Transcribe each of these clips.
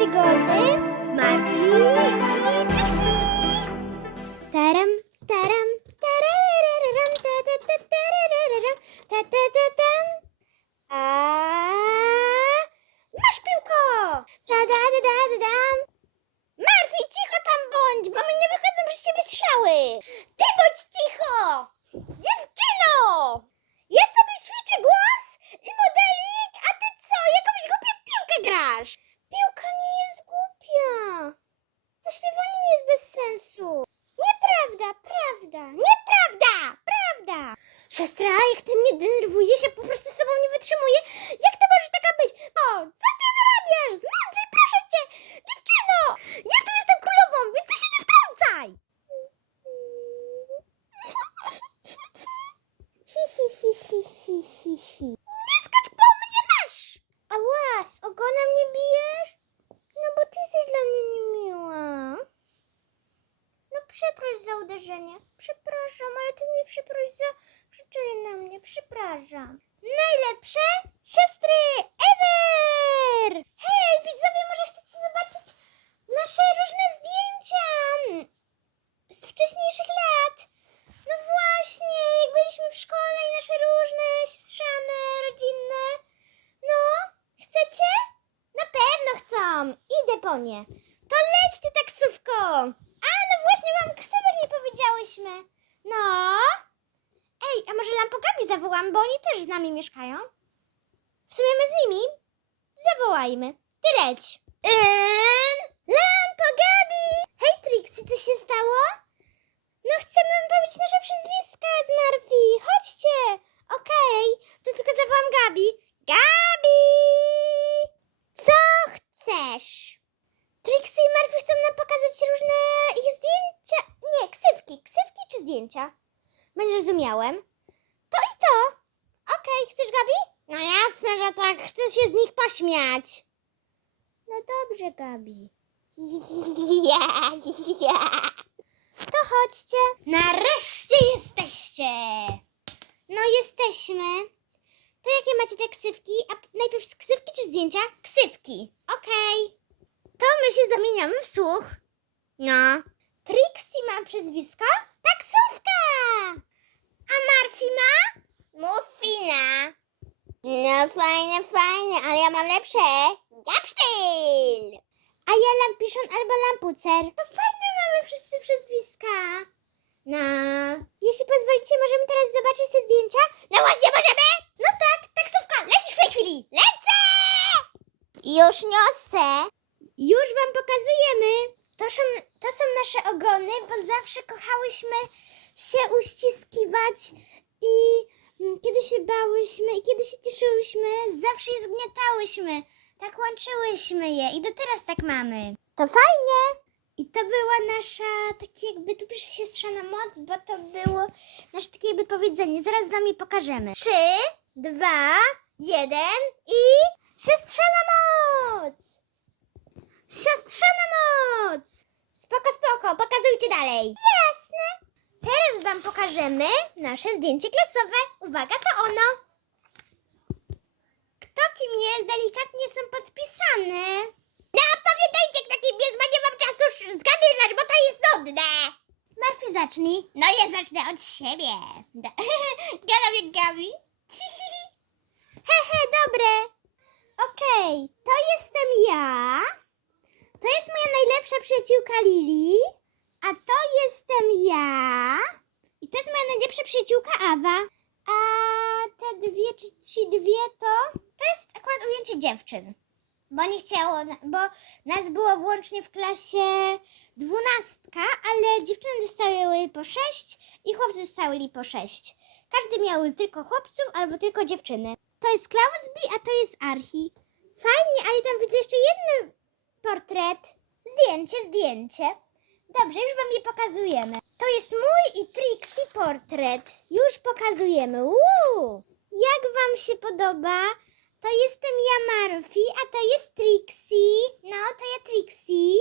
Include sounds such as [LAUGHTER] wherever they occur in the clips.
przygody Marii i Siostra, jak ty mnie denerwujesz, ja po prostu z tobą nie wytrzymuję. Jak to może taka być? O, co ty wyrabiasz? Zmądrzej, proszę cię. Dziewczyno, ja tu jestem królową, więc ty się nie wtrącaj. Hi, hi, hi, hi, hi, hi, hi. Nie skacz po mnie, masz! Ała, z ogona mnie bijesz? No bo ty jesteś dla mnie niemiła. No przeproś za uderzenie. Przepraszam, ale ty mnie przeproś za. Przepraszam. Najlepsze siostry ever! Hej, widzowie, może chcecie zobaczyć nasze różne zdjęcia z wcześniejszych lat? No właśnie, jak byliśmy w szkole i nasze różne siostrzane, rodzinne. No, chcecie? Na pewno chcą. Idę po nie. To leć ty taksówko. A, no właśnie wam ksywek nie powiedziałyśmy. No. Może lampogami zawołam, bo oni też z nami mieszkają? W sumie my z nimi. Zawołajmy. Ty leć. Ym, Lampogabi! Hej Trixie, co się stało? No chcemy wam powiedzieć nasze przezwiska z Marfi. Chodźcie. Okej, to tylko zawołam Gabi. Gabi! Co chcesz? Trixie i Marfi chcą nam pokazać różne ich zdjęcia. Nie, ksywki. Ksywki czy zdjęcia? Będzie zrozumiałem. To i to. Okej, chcesz Gabi? No jasne, że tak. Chcę się z nich pośmiać. No dobrze, Gabi. [LAUGHS] To chodźcie. Nareszcie jesteście. No jesteśmy. To jakie macie te ksywki? A najpierw ksywki czy zdjęcia? Ksywki. Okej. To my się zamieniamy w słuch. No. Trixie ma przezwisko? Taksówka. A Marfi ma? Muffina. No fajne, fajne, ale ja mam lepsze. Gapsztyl. A ja lampiszon albo lampucer. To fajne mamy wszyscy przezwiska. No, jeśli pozwolicie, możemy teraz zobaczyć te zdjęcia? No właśnie, możemy! No tak, taksówka, lecisz w tej chwili! Lecę! Już niosę. Już wam pokazujemy. To są, to są nasze ogony, bo zawsze kochałyśmy się uściskiwać i mm, kiedy się bałyśmy i kiedy się cieszyłyśmy, zawsze je zgniatałyśmy. Tak łączyłyśmy je i do teraz tak mamy. To fajnie! I to była nasza, takie jakby, tu pisze siostrzana moc, bo to było nasze takie jakby powiedzenie. Zaraz wam je pokażemy. Trzy, dwa, jeden i siostrzana moc! Siostrzana moc! Spoko, spoko, pokazujcie dalej. Jasne. Teraz wam pokażemy nasze zdjęcie klasowe. Uwaga, to ono. Kto kim jest? Delikatnie są podpisane. No opowiadajcie, kto kim jest, bo nie mam czasu zgadywać, bo to jest nudne. Marfi, zacznij. No ja zacznę od siebie. [LAUGHS] Gadam jak Gabi. [LAUGHS] Hehe, dobre. Okej, to jestem ja. To jest moja najlepsza przyjaciółka Lili. A to jestem ja. I to jest moja najlepsza przyjaciółka Awa. A te dwie, czy ci dwie to? To jest akurat ujęcie dziewczyn. Bo nie chciało, bo nas było włącznie w klasie dwunastka, ale dziewczyny dostały po sześć i chłopcy dostali po sześć. Każdy miał tylko chłopców albo tylko dziewczyny. To jest Klausbi, a to jest Archi. Fajnie, ale tam widzę jeszcze jeden portret. Zdjęcie, zdjęcie. Dobrze, już wam je pokazujemy. To jest mój i Trixie portret. Już pokazujemy. Uuu! Jak wam się podoba? To jestem ja Marfi, a to jest Trixie. No, to ja Trixie.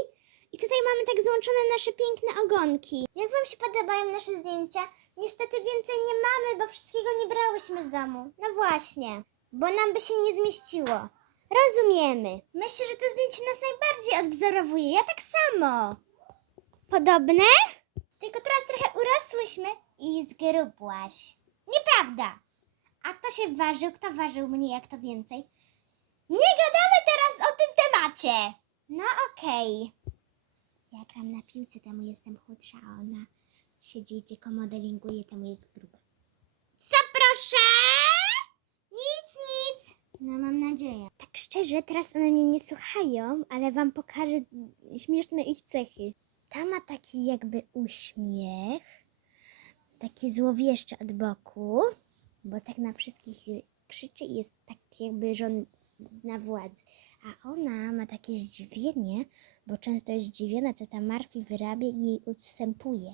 I tutaj mamy tak złączone nasze piękne ogonki. Jak wam się podobają nasze zdjęcia? Niestety więcej nie mamy, bo wszystkiego nie brałyśmy z domu. No właśnie, bo nam by się nie zmieściło. Rozumiemy. Myślę, że to zdjęcie nas najbardziej odwzorowuje. Ja tak samo. Podobne? Tylko teraz trochę urosłyśmy i zgrubłaś. Nieprawda. A kto się ważył? Kto ważył mnie, jak to więcej? Nie gadamy teraz o tym temacie. No okej. Ja gram na piłce, temu jestem chudsza, a ona siedzi i tylko modelinguje, temu jest gruba. Co proszę? Nic, nic. No mam nadzieję. Tak szczerze, teraz one mnie nie słuchają, ale wam pokażę śmieszne ich cechy. Ta ma taki jakby uśmiech, takie złowieszcze od boku, bo tak na wszystkich krzyczy i jest tak jakby na władzy. A ona ma takie zdziwienie, bo często jest zdziwiona, co ta Marfi wyrabia i jej ustępuje.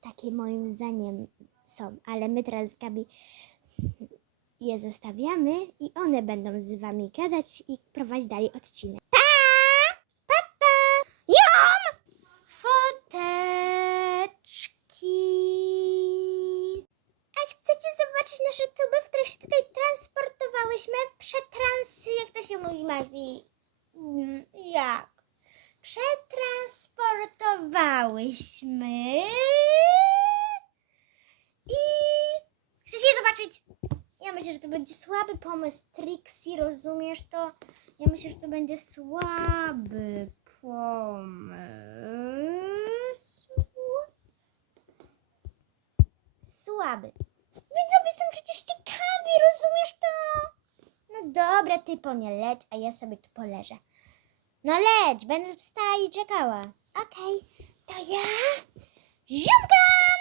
Takie moim zdaniem są, ale my teraz z Gabi je zostawiamy i one będą z wami gadać i prowadzić dalej odcinek. Pa! Pa, pa! Jom! Foteczki. A chcecie zobaczyć nasze tuby, w których się tutaj transportowałyśmy? Przetrans... jak to się mówi, Mawi? Mm, Jak? Przetransportowałyśmy i chcecie je zobaczyć? Ja myślę, że to będzie słaby pomysł, Trixie, rozumiesz to? Ja myślę, że to będzie słaby pomysł. Słaby. Widzowie są przecież ciekawi, rozumiesz to? No dobra, ty po nie leć, a ja sobie tu poleżę. No leć, będę wstała i czekała. Okej, to ja ziumkam!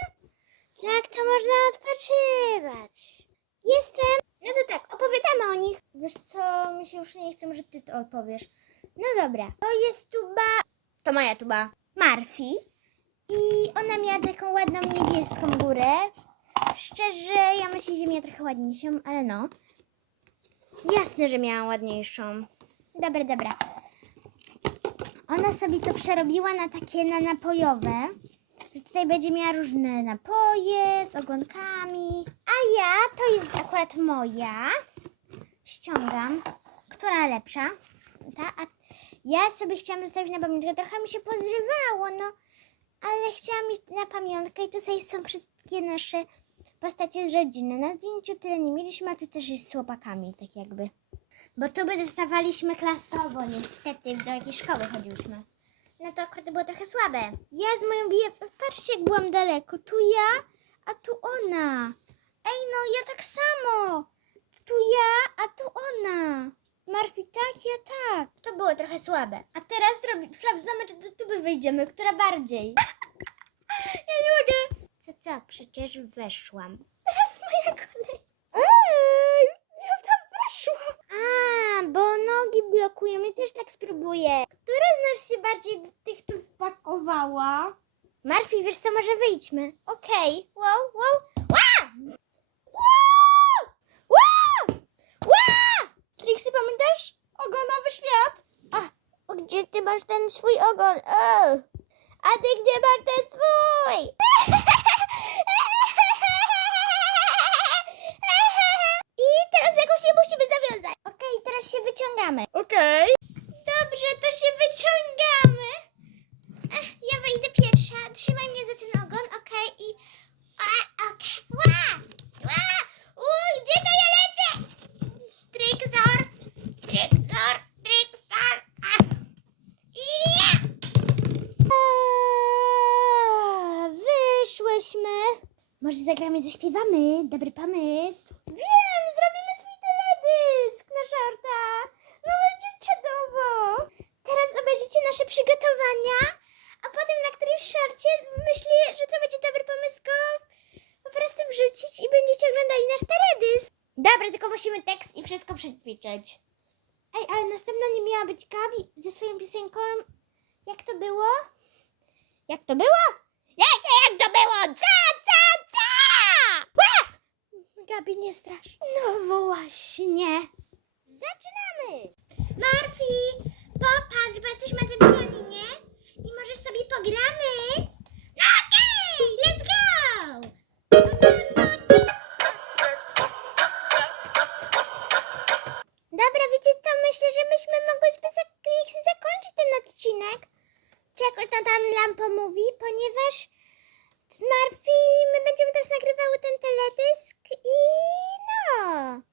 Tak to można odpoczywać. Jestem. No to tak, opowiadamy o nich. Wiesz co, mi się już nie chce, może ty to opowiesz. No dobra, to jest tuba, to moja tuba, Marfi. I ona miała taką ładną niebieską górę. Szczerze, ja myślę, że miała trochę ładniejszą, ale no. Jasne, że miała ładniejszą. Dobra, dobra. Ona sobie to przerobiła na takie na napojowe. Że tutaj będzie miała różne napoje z ogonkami. A ja, to jest akurat moja. Ściągam. Która lepsza? Ta, a ja sobie chciałam zostawić na pamiątkę. Trochę mi się pozrywało, no. Ale chciałam mieć na pamiątkę i tutaj są wszystkie nasze postacie z rodziny. Na zdjęciu tyle nie mieliśmy, a tu też jest z chłopakami, tak jakby. Bo tu by dostawaliśmy klasowo, niestety, do jakiej szkoły chodziłyśmy. No to akurat było trochę słabe. Ja z moją BFF, patrzcie jak byłam daleko. Tu ja, a tu ona. Ej no, ja tak samo. Tu ja, a tu ona. Marfi tak, ja tak. To było trochę słabe. A teraz robi, sprawdzamy, czy do tuby wyjdziemy, która bardziej. [LAUGHS] ja nie mogę. Co, co, przecież weszłam. Teraz moja kolej. Ej, ja tam weszłam. A, bo nogi blokują. Ja też tak spróbuję. Która z nas się bardziej do tych tu wpakowała? Marfi, wiesz co, może wyjdźmy. Okej. Wow, wow. Ła! Wow! Wow! Wow! Trixie, pamiętasz? Ogonowy świat. A, a gdzie ty masz ten swój ogon? O. A ty gdzie masz ten swój? Okej. Dobrze, to się wyciągamy. Ja wejdę pierwsza. Trzymaj mnie za ten ogon, okej? I... A, okej. Ła! Ła! U, gdzie to ja lecę? Trixor! Trixor! Trixor! A. I ja! Wyszłyśmy. Może zagramy, zaśpiewamy? Dobry pomysł. Wiem, zrobimy swój teledysk na żarta. No będzie czadowo. Teraz obejrzycie nasze przygotowania, a potem na którymś szarcie myślę, że to będzie dobry pomysł go po prostu wrzucić i będziecie oglądali nasz teledysk. Dobra, tylko musimy tekst i wszystko przećwiczyć. Ej, ale następna nie miała być Gabi ze swoją piosenką. Jak to było? Jak to było? Jak, jak to było? Ca, ca, ca! Ła! Gabi, nie strasz. No właśnie. Zaczynamy. Marfi, popatrz, bo jesteśmy na tym pianinie i może sobie pogramy. No okej, let's go! Dobra, wiecie co? Myślę, że myśmy mogłyśmy zakończyć ten odcinek. Czego to tam Lampo mówi, ponieważ Smurfy, my będziemy teraz nagrywały ten teledysk i no.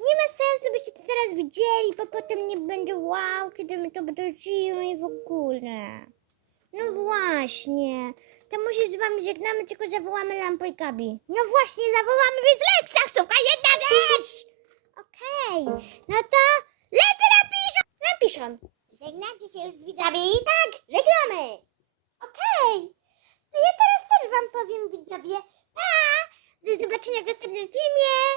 Nie ma sensu, byście to teraz widzieli, bo potem nie będzie wow, kiedy my to wrócimy i w ogóle. No właśnie. To musi z wami żegnamy, tylko zawołamy Lampo i Gabi. No właśnie, zawołamy więc saksówka, jedna rzecz! Okej, no to lecę Lampiszon! Lampiszon! Żegnacie się już z widzami? Tak, żegnamy! Okej, to ja teraz też wam powiem widzowie, pa! Do zobaczenia w następnym filmie!